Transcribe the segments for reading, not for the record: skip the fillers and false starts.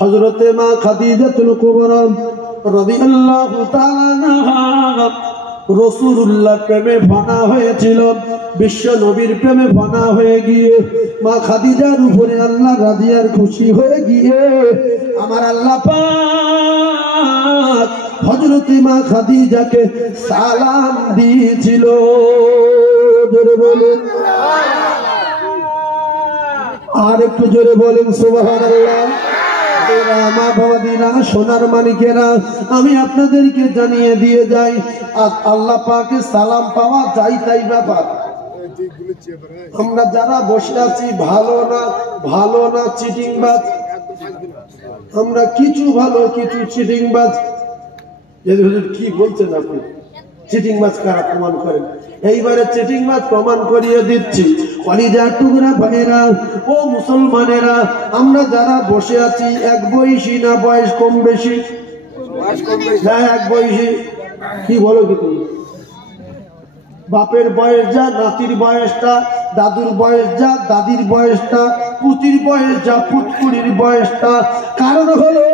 হযরতে মা খাদিজাতুল কুবরা রাদিয়াল্লাহু তাআলা আনহা রাসূলুল্লাহ প্রেমে ফানা হয়েছিল, বিশ্ব নবীর প্রেমে ফানা হয়ে গিয়ে মা খাদিজার উপরে আল্লাহ রাজি আর খুশি হয়ে গিয়ে আমার আল্লাহ পাক হযরতে মা খাদিজাকে সালাম দিয়েছিল। জোরে বলুন, আর একটু জোরে বলেন সুবহানাল্লাহ। মা বাবাদিরা, সোনার মানিকেরা, আমি আপনাদেরকে জানিয়ে দিয়ে যাই, আল্লাহ পাকে সালাম পাওয়া যাই তাই ব্যাপার। আমরা যারা বসে আছি ভালো না চিটিংবাজ, আমরা কিছু ভালো কিছু চিটিংবাজ। কি বলছেন আপনি? চিটিংবাজ কারা প্রমাণ করেন? এইবারে চিটিংবাজ প্রমাণ করিয়ে দিচ্ছি। কলিজার টুকরা ভাইরা ও মুসলমানেরা, আমরা যারা বসে আছি এক বয়সী না বয়স কম বেশি? হ্যাঁ, এক বয়সী। কি বলো কি তুমি? বাপের বয়স যা, নাতির বয়সটা, দাদুর বয়স যা, দাদির বয়সটা, পুতির বয়স যা, পুতকুড়ির বয়সটা। কারণ হলো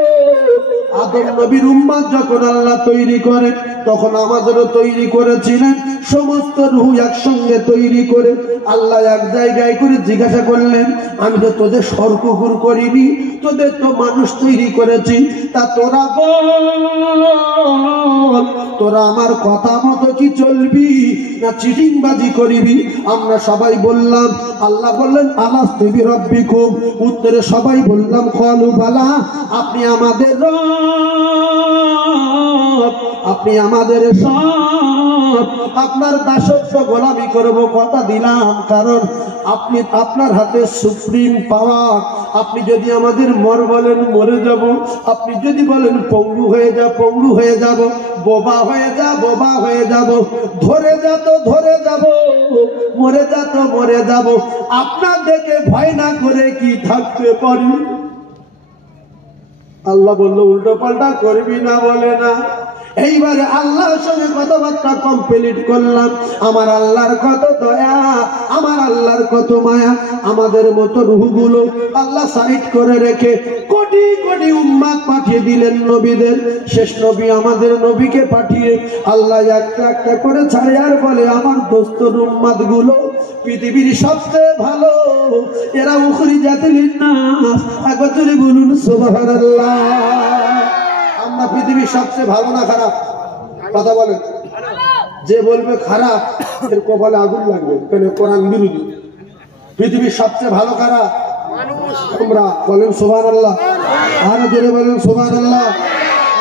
আদম নবীর উম্মত যখন আল্লাহ তৈরি করে তখন আমাদেরও তৈরি করেছিলেন। সমস্ত রূহ একসঙ্গে তৈরি করে আল্লাহ এক জায়গায় করে জিজ্ঞাসা করলেন, আমি তো তোদের সরকুকুর করিনি, তোদের তো মানুষ তৈরি করেছি, তা তোরা বল, তোরা আমার কথা মতো কি চলবি না চিটিংবাজি করিবি? আমরা সবাই বললাম, আল্লাহ বললেন আলাস্তু বিরাব্বিকুম, উত্তরে সবাই বললাম ক্বালু বালা, আপনি আমাদের রব, আপনি আমাদের সব, আপনার দাসত্ব গোলামি করব, কথা দিলাম। কারণ আপনি, আপনার হাতে সুপ্রিম পাওয়ার। আপনি যদি আমাদের মর বলেন মরে যাব, আপনি যদি বলেন পঙ্গু হয়ে যা পঙ্গু হয়ে যাব, বোবা হয়ে যা বোবা হয়ে যাব, ধরে যা তো ধরে যাব, মরে যা তো মরে যাব। আপনার দেখে ভয় না করে কি থাকতে পারি? আল্লাহ বলল উল্টো পাল্টা করবি না, বলে না। এইবারে আল্লাহর সঙ্গে কথাবার্তা কমপ্লিট করলাম। আমার আল্লাহর কত দয়া, আমার আল্লাহর কত মায়া। আমাদের মতো রূহগুলো আল্লাহ সাইড করে রেখে কোটি কোটি উম্মাত পাঠিয়ে দিলেন নবীদের। শেষ নবী আমাদের নবীকে পাঠিয়ে আল্লাহ একটা একটা করে ছাড়ে আর বলে, আমার দোস্তর উম্মাত গুলো পৃথিবীর সবচেয়ে ভালো, এরা উখরিজাতুল লিন্নাস। একবার বলুন সুবহানাল্লাহ। আমরা পৃথিবীর সবচেয়ে ভালো না খারাপ? কথা বলেন। যে বলবে খারাপ এর কপালে আগুন লাগবে, কেন? কোরআন বিরোধী। পৃথিবীর সবচেয়ে ভালো খারাপ আমরা। বলেন সুবহানাল্লাহ। আর জোরে বলেন সুবহানাল্লাহ।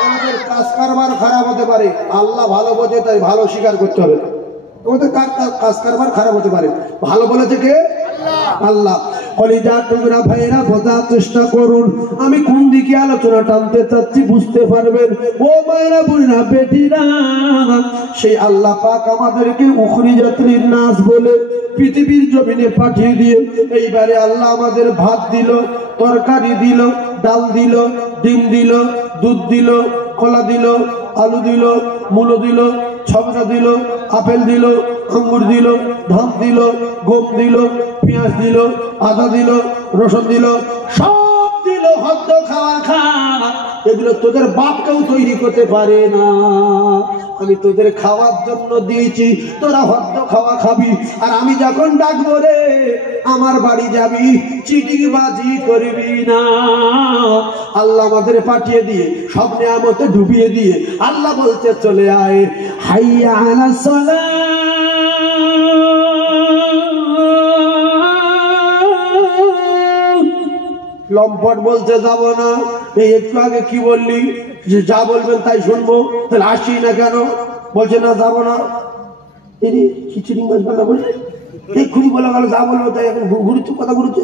আমাদের কাজ কারবার খারাপ হতে পারে, আল্লাহ ভালো বোঝে, তাই ভালো স্বীকার করতে হবে। আমাদের কাজ কারবার খারাপ হতে পারে, ভালো বলেছে কে? আল্লাহ। কলিজার টুকরা ভাইরা, বোঝার চেষ্টা করুন আমি কোন দিকে আলোচনা টানতে চাচ্ছি, বুঝতে পারবেন। ও মায়েরা, বোনেরা, বেটিরা, সেই আল্লাহ পাক আমাদেরকে উখরিজাতুল লিন্নাস বলে পৃথিবীর জমিনে পাঠিয়ে দিয়ে এইবারে আল্লাহ আমাদের ভাত দিল, তরকারি দিল, ডাল দিল, ডিম দিল, দুধ দিল, কলা দিল, আলু দিল, মূলো দিল, ছবজা দিল, আপেল দিল, আঙ্গুর দিল, ধান দিল, গম দিল, পেঁয়াজ দিল, আদা দিল, রসুন দিল, সব দিল। হদ্দ খাওয়া খা, এগুলো তোদের বাপ কেউ তৈরি করতে পারে না। আমি তোদের খাওয়ার জন্য দিয়েছি, তোরা হদ্দ খাওয়া খাবি। আর আমি যখন ডাকবো রে আমার বাড়ি যাবি, চিটিংবাজি করবি না। আল্লাহ আমাদের পাঠিয়ে দিয়ে সব নিয়ামতে ডুবিয়ে দিয়ে আল্লাহ বলতে চলে আয়, হাইয়া আলাস সালাহ। লম্পট বলছে যাব না। এই একটু আগে কি বললি যে যা বলবেন তাই শুনবো, তাহলে আসি না কেন? বলছে না যাব না। খিচুড়ি মাছ বানা বলছে এক্ষুনি বলা গেল যা বলবো তাই। এখন ঘুরছে কথা ঘুরছে।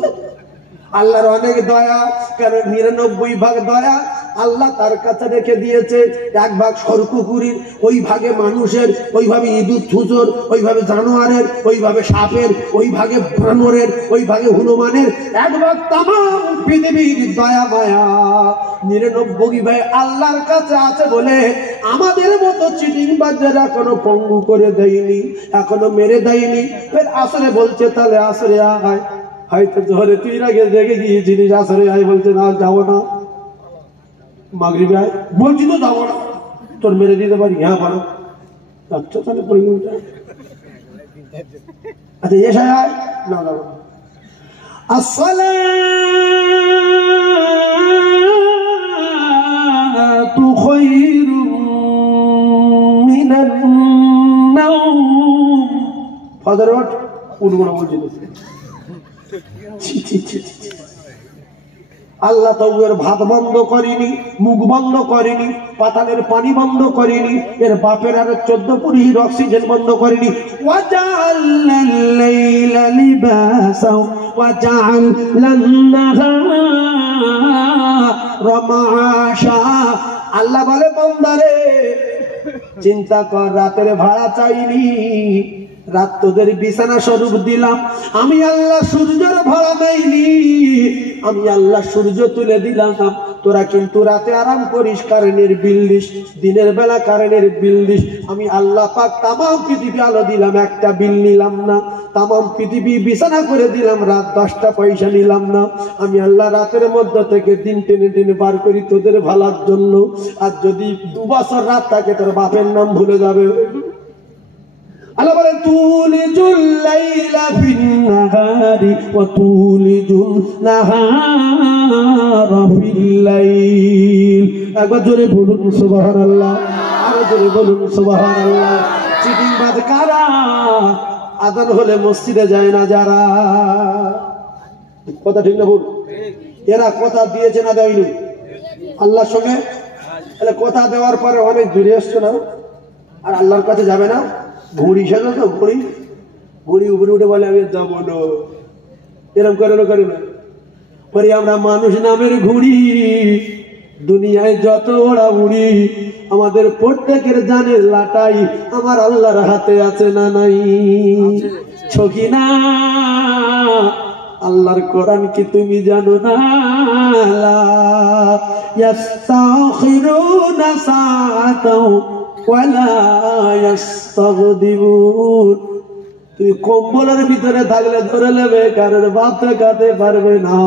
আল্লাহর অনেক দয়া, কারণ 99 ভাগ দয়া আল্লাহ তার কাছে রেখে দিয়েছে। 1 ভাগ সরকুকুরির, ওই ভাগে মানুষের, ওই ভাবে ইঁদুর থুচোর, ওই ভাবে জানোয়ারের, ওই ভাবে সাপের, ওই ভাগে বানরের, ওই ভাগে হনুমানের, 1 ভাগ তামাম পৃথিবীর দয়া মায়া 99 ভাই আল্লাহর কাছে আছে বলে আমাদের মতো চিটিংবাজরা এখনো পঙ্গু করে দেয়নি, এখনো মেরে দেয়নি। ফের আসরে বলছে তাহলে আসরে আয়, হয়তো জোহরে তুই আগে দেখে গিয়েছিলিস, আসরে আয়, বলছে না যাবো না। মাগরিবে আয়, বলছি তো যাবো না, তোর মেরে দিতে পারি, হ্যাঁ বলো, আচ্ছা তাহলে পরিমাণটা, আচ্ছা এসায় আয়, না যাবো না। আসসালাতু খায়রুম মিনান নাওম, ফজর ওঠ, উঠবো না বলছি তো। আল্লাহ তো এর ভাত বন্ধ করেনি, মুখ বন্ধ করেনি, পাতালের পানি বন্ধ করেনি, এর বাপের আর 14 পুরীর অক্সিজেন বন্ধ করেনি। ওয়াজাআলাল লাইলা লিবাসা ওয়াজাআলান নাহারা মাআশা। আল্লাহ বলে বান্দারে চিন্তা কর, রাতের ভাড়া চাইনি, রাত তোদের বিছানা স্বরূপ দিলাম। আমি আল্লাহ সূর্যের ভাড়া নেইনি, আমি আল্লাহ সূর্য তুলে দিলাম। তোরা কিন্তু রাতে আরাম করিস, কারেন্টের বিল দিস, দিনের বেলা কারেন্টের বিল দিস। আমি আল্লাহ পাক তামাম পৃথিবী আলো দিলাম, একটা বিল নিলাম না। তামাম পৃথিবী বিছানা করে দিলাম, রাত 10টা পয়সা নিলাম না। আমি আল্লাহ রাতের মধ্যে থেকে দিন টেনে টেনে বার করি তোদের ভালোর জন্য। আর যদি 2 বছর রাত থাকে তোর বাপের নাম ভুলে যাবে। আল্লাহ বলেন তুলিজুল লাইলা ফিন নাহারি ওয়া তুলিজুল নাহারা ফিল লাইল। একবার জোরে বলুন সুবহানাল্লাহ, আরো জোরে বলুন সুবহানাল্লাহ। চিটিং বাজ কারা? আযান হলে মসজিদে যায় না যারা। কথা ঠিক না ভুল? এরা কথা দিয়েছে না দেয়নি আল্লাহর সঙ্গে? তাহলে কথা দেওয়ার পরে অনেক দূরে আসছে না, আর আল্লাহর কাছে যাবে না। ঘুড়ি সাজো তো, ঘুড়ি ঘুড়ি উপরে উঠে বলে আমি যাবো না, এরকম করে না পরে আমরা মানুষ নামের ঘুড়ি, দুনিয়ায় যত ওরা উড়ি, আমাদের প্রত্যেকের জানের লাটাই আমার আল্লাহর হাতে আছে না নাই? ছকি না আল্লাহর কোরআন কি তুমি জানো না? লা ইয়াস্তাখিরুনা সাআতাও ওয়ালা ইস্তাগদিমুন। তুই কম্বলের ভিতরে থাকলে ধরে নেবে, কারোর বাপ দেখাতে পারবে না।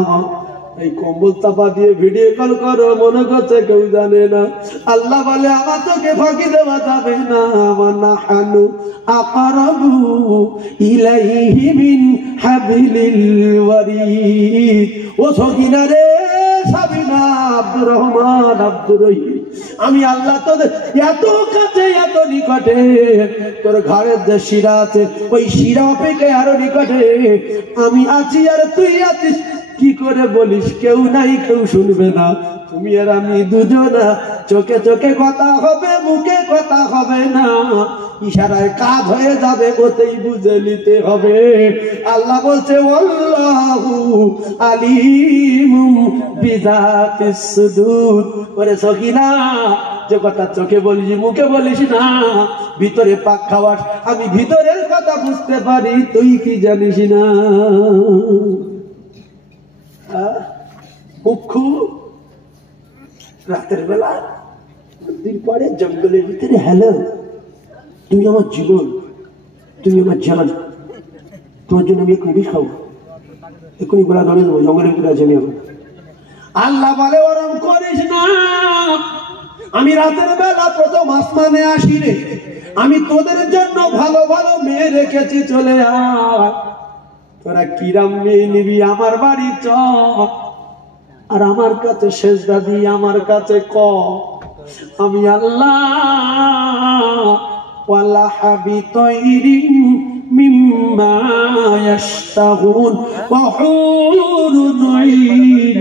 এই কম্বল চাপা দিয়ে ভিডিও কল করো, মনে করছে কেউ জানে না। আল্লাহ বলে আমার তোকে ফাঁকি দেওয়া যাবে না। নাহানু আকরাবু ইলাইহি মিন হাবিলিল ওয়ারিদ। ও সকিনা রে, সাবিনা, আব্দুর রহমান, আব্দুর রহিম, আমি আল্লাহ তোদের এত কাছে, এত নিকটে। তোর ঘরের যে শিরা আছে ওই শিরা অপেক্ষা আরো নিকটে আমি আছি, আর তুই আছিস। কি করে বলিস? কেউ নাই, কেউ শুনবে না। তুমি আর আমি দুজনা, চোখে চোখে কথা হবে, মুখে কথা হবে না, ইশারায় কাজ হয়ে যাবে, ওতেই বুঝে নিতে হবে। আল্লাহ বলছে আল্লাহু আলিমুম বিযাতিস সুদূর। ওরে সখিনা, যে কথা চোখে বলিস, মুখে বলিস না, ভিতরে পাক খাওয়াস। আমি ভিতরের কথা বুঝতে পারি, তুই কি জানিস না? রাতের বেলা দিন পরে জঙ্গলের ভিতরে, হ্যালো তুমি আমার জীবন, তুমি আমার জান, তোমার জন্য আমি এক্ষুনি বিষ খাবো, এক্ষুনি গোলা ধরে দেবো, জঙ্গলের ভিতরে আছে আমি। আল্লাহ বলে ওরম করিস না। আমি রাতের বেলা প্রথম আসমানে আসি রে, আমি তোদের জন্য ভালো ভালো মেয়ে রেখেছি, চলে আয়। তোরা কিরাম মেয়ে নিবি, আমার বাড়ি চ, আর আমার কাছে সেজদা দিয়ে আমার কাছে ক, আমি আল্লাহ ওয়ালা হাবিতাইরিন মিম্মা ইয়াশতাগুন ওয়া হুরুন আইন।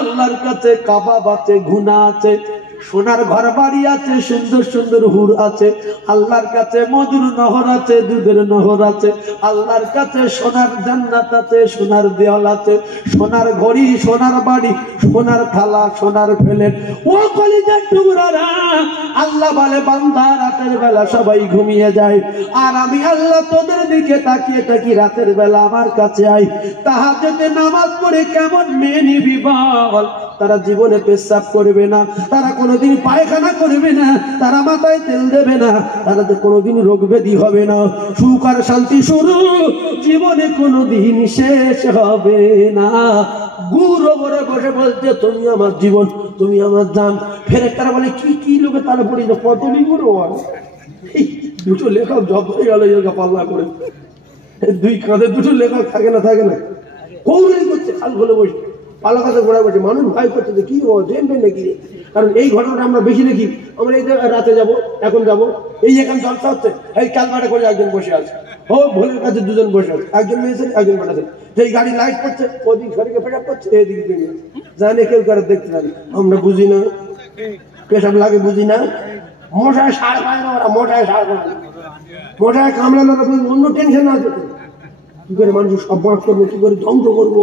আল্লাহর কাছে কাবাব আছে, গুনাহ আছে, সোনার ঘর বাড়ি আছে, সুন্দর সুন্দর হুর আছে। আল্লাহর কাছে মধুর নহর আছে, দুধের নহর আছে। আল্লাহর কাছে সোনার জান্নাত আছে, সোনার দেওয়াল আছে, সোনার ঘড়ি, সোনার বাড়ি, সোনার থালা, সোনার প্লেট। ও কলিজার টুকরারা, আল্লাহ বলে বান্দা রাতের বেলা সবাই ঘুমিয়ে যায়, আর আমি আল্লাহ তোদের দিকে তাকিয়ে থাকি, রাতের বেলা আমার কাছে আই। তাহাজ্জুদে নামাজ পড়ে কেমন মেয়ে নিবি বল? তারা জীবনে পেশাব করবে না, তারা কোনোদিন পায়খানা করবে না, তারা মাথায় তেল দেবে না, তারা কোনোদিন রোগ ব্যাধি হবে না, সুখ আর শান্তি শুরু জীবনে কোনোদিন শেষ হবে না। গুরু বলে বসে বলছে তুমি আমার জীবন, তুমি আমার জান। ফেরেশতারা বলে কি কি লোকে তারা পড়ি না কত লিঙ্গুর দুটো লেখক জব হয়ে গেল এরকম পাল্লা করে, দুই কাঁধে দুটো লেখক থাকে না কৌড়ি করছে খাল খুলে বসে পালা কাছে ঘোরা বসে, মানুষ ভয় করছে যে কি জেনবে নাকি। কারণ এই ঘটনাটা আমরা বেশি দেখি। আমরা এই রাতে যাব, এখন যাব, এই এখানে জলসা হচ্ছে, এই ক্যালকাটা করে একজন বসে আছে, ও ভোলের কাছে দুজন বসে আছে, একজন মেয়েছে একজন বেটাছে, এই গাড়ি লাইট করছে, ওদিক শরীরে পেশাব করছে, এদিকে বেরিয়ে জানে কেউ কারো দেখতে পারি, আমরা বুঝি না, পেশাব লাগে বুঝি না। মশায় সার পায় না, ওরা মশায় সার পায় না, মশায় কামড়ানো অন্য টেনশন আছে। কি করে মানুষ সব বাঁচ করবো, কি করে ধ্বংস করবো,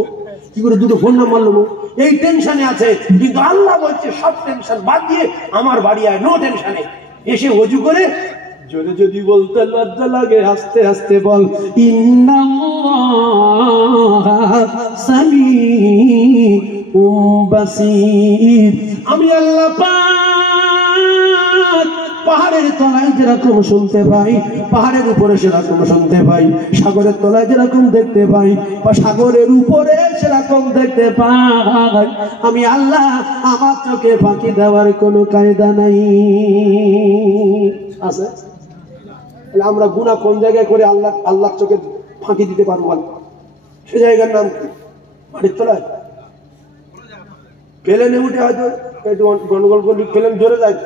কি করে দুটো ফোন নাম্বার নেবো, এই টেনশনে আছে। কিন্তু আল্লাহ বলছে সব টেনশন বাদ দিয়ে আমার বাড়ি আয়, নো টেনশনে। এসে ওযু করে জোরে যদি বলতে লজ্জা লাগে আস্তে আস্তে বল, আমি আল্লাহ পাক পাহাড়ের তলায় যেরকম শুনতে পাই, পাহাড়ের উপরে সেরকম শুনতে পাই, সাগরের তলায় যেরকম দেখতে পাই, বা সাগরের উপরে সেরকম দেখতে পাই। আমি আল্লাহ, আমার চোখে ফাঁকি দেওয়ার কোনো কায়দা নাই। আছে আমরা গুনাহ কোন জায়গায় করে আল্লাহ চোখে ফাঁকি দিতে পারবো? সে জায়গার নাম কি? মাটির তলায় প্লেনে উঠে হয়তো একটু গন্ডগোল করলে প্লেন জোরে যায়,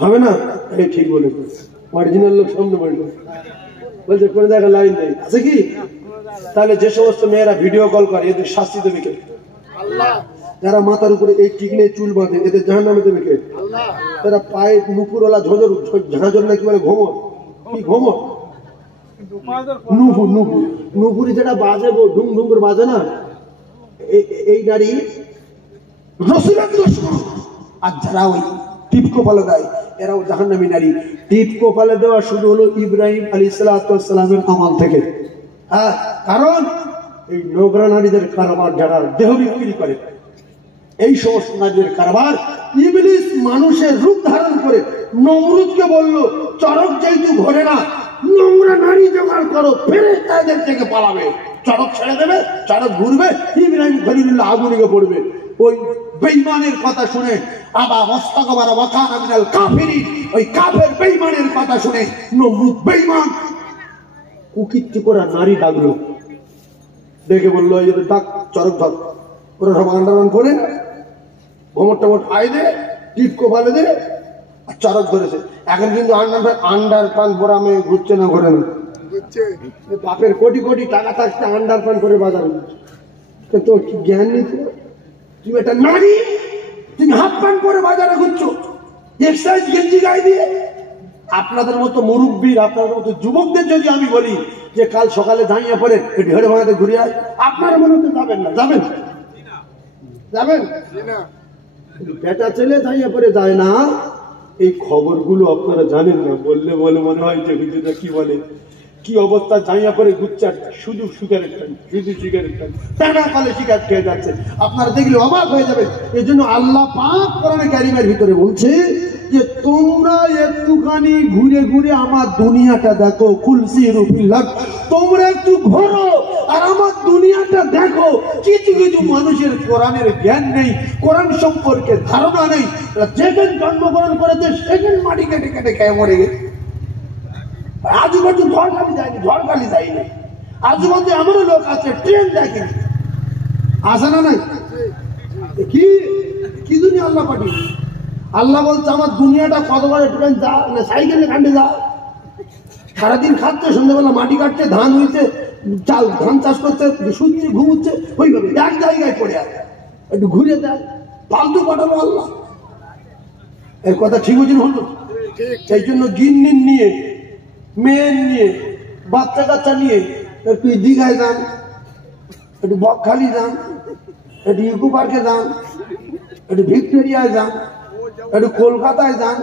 হবে না? এই ঠিক বলে অরিজিনাল লোক সামনে বললো, বলছে কোন জায়গায় লাইন নেই, আছে কি? তাহলে যে সমস্ত মেয়েরা ভিডিও কল করে এদের শাস্তি দেবে কে? যারা মাথার উপরে এই টিকলে চুল বাঁধে এদের জাহান্নামে দেবে কে? তারা পায়ে নুপুরওয়ালা ঝাঁঝর নাকি বলে ঘোমর, কি ঘোমর? নুপুরি যেটা বাজে ঢুম ঢুম করে বাজে না, এই নারী রসুলের দুশমন। আর যারা ওই টিপকো পালে দেয় এরাও জাহান্নামী নারী। টিপকো পালে দেওয়া শুরু হলো ইব্রাহিম আলাইহিস সালামের আমল থেকে। হ্যাঁ, কারণ এই নোংরা নারীদের কারবার যারা দেহ বিক্রি করে, এই সমস্ত নারীদের কারবার, ইবলিস মানুষের রূপ ধারণ করে নমরুদকে বলল চরক যেহেতু ঘোরে না, নোংরা নারী জোগাড় করো, ফেরেশতাদের থেকে পালাবে, চরক ছেড়ে দেবে, চরক ঘুরবে, ইব্রাহিম খলিলুল্লাহ আগুনে পড়বে। ওই বেঈমানের কথা শুনে আবা ওয়াস্তাগফারা ওয়া কানা মিনাল কাফিরিন, ওই কাফের বেঈমানের কথা শুনে নমরুদ বেঈমান কুকীর্তি করা নারী ডাকলো, দেখে বললো এই ডাক চরক ধর, ওরা সব আন্ডারম্যান পরে ঘোমট টমট আয় দে, টিপকো ফালে দে, চরক ধরেছে। এখন কিন্তু আন্ডার প্যান পরা মেয়ে ঘুরছে না, ঘোরে না, বাপের কোটি কোটি টাকা থাকতে আন্ডার প্যান করে বাজার ঘুরছে। তোর কি জ্ঞান নেই? তুমি একটা নারী, তুমি হাফ প্যান্ট পরে বাজারে ঘুরছো, এক্সারসাইজ গেঞ্জি গায়ে দিয়ে। আপনাদের মতো মুরব্বীর, আপনাদের মতো যুবকদের যদি আমি বলি যে কাল সকালে দাঁড়িয়ে পড়ে ঢেড়ে ভাঙাতে ঘুরে আস, আপনারা মনে হতে যাবেন না? যাবেন? যাবেন না? বেটা ছেলে দাঁড়িয়ে পড়ে যায় না, এই খবরগুলো আপনারা জানেন না। বললে বলে মনে হয় যে হুজুরা কি বলে, কি অবস্থা দাঁড়িয়ে পড়ে ঘুরছে, শুধু সিগারেট খান, শুধু সিগারেট খান, টাকা পালে সিগারেট খেয়ে যাচ্ছে, আপনারা দেখলে অবাক হয়ে যাবে। এই জন্য আল্লাহ পাক কোরআনে কারিমের ভিতরে বলছে যে তোমরা একটুখানি ঘুরে ঘুরে আমার দুনিয়াটা দেখো, কুলসিরু ফিল আরদ, তোমরা একটু ঘোরো আর আমার দুনিয়াটা দেখো। কিছু কিছু মানুষের কোরআনের জ্ঞান নেই, কোরআন সম্পর্কে ধারণা নেই, যেখানে জন্মগ্রহণ করেছে সেখানে মাটি কেটে কেটে খেয়ে মরে গেছে। আজুবাজু ঝড়খালি যায়নি, ঝড়খালি যায়নি, আজুবাজু এমনও লোক আছে ট্রেন দেখেনি, আসে না? নাই কি কি দুনিয়া আল্লাহ পাঠিয়ে। আল্লাহ বলছে আমার দুনিয়াটা কতবার একটুখানি যা না, সাইকেলে কাটে যা, সারাদিন খাচ্ছে, সন্ধ্যাবেলা মাটি কাটছে, ধান হইছে, চাল ধান চাষ করছে, শুচ্ছে, ঘুমুচ্ছে, ওইভাবে এক জায়গায় পড়ে আছে, একটু ঘুরে দেয়, ফালতু পাঠালো আল্লাহ। এর কথা ঠিক হচ্ছে হলো? সেই জন্য গিন্নির নিয়ে, মেয়ের নিয়ে, বাচ্চা কাচ্চা নিয়ে একটু দীঘায় যান, একটু বকখালি যান, একটু ইকো পার্কে যান, একটু ভিক্টোরিয়ায় যান, একটু কলকাতায় যান,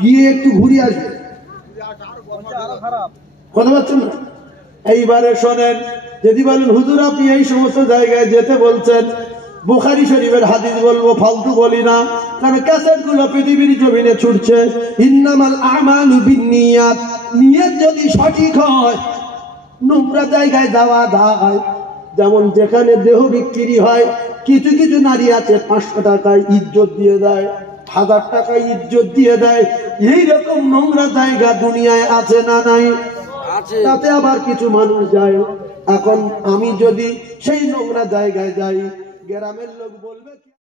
গিয়ে একটু ঘুরে আসবে। কথা পাচ্ছেন না? এইবারে শোনেন, যদি বলেন হুজুর আপনি এই সমস্ত জায়গায় যেতে বলছেন, বুখারী শরীফের হাদিস বলবো, ফালতু বলি না, কারণ ক্যাসেট গুলো পৃথিবীর জমিনে ছুটছে। ইন্নামাল আমালু বিন্নিয়াত, নিয়ত যদি সঠিক হয় নোংরা জায়গায় যাওয়া যায়, যেমন যেখানে দেহ বিক্রি হয়, কিছু কিছু নারী আছে 500 টাকায় ইজ্জত দিয়ে দেয়, 1000 টাকায় ইজ্জত দিয়ে দেয়। এইরকম নোংরা জায়গা দুনিয়ায় আছে না নাই? তাতে আবার কিছু মানুষ যায়। এখন আমি যদি সেই নোংরা জায়গায় যাই, গ্রামের লোক বলবে